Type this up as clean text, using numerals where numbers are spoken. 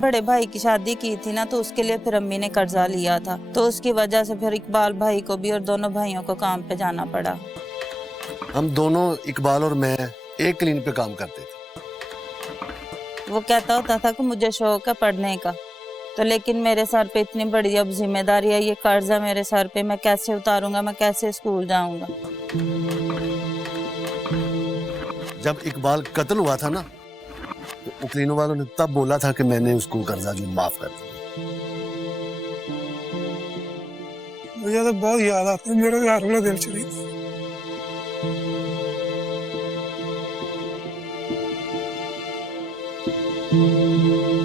बड़े भाई की शादी की थी ना, तो उसके लिए फिर अम्मी ने कर्जा लिया था, तो उसकी वजह से फिर इकबाल भाई को भी और दोनों भाइयों को काम पे जाना पड़ा। हम दोनों, इकबाल और मैं, एक क्लिनिक पे काम करते थे। वो कहता होता था कि मुझे शौक है पढ़ने का, तो लेकिन मेरे सर पे इतनी बड़ी अब जिम्मेदारी है, ये कर्जा मेरे सर पे, मैं कैसे उतारूंगा, मैं कैसे स्कूल जाऊंगा। जब इकबाल कत्ल हुआ था ना, तो क्लिनिक वालों ने तब बोला था कि मैंने उसको कर्जा जो माफ कर दिया। मुझे तो बहुत याद आती है, मेरे घर में दिल चली। Thank you.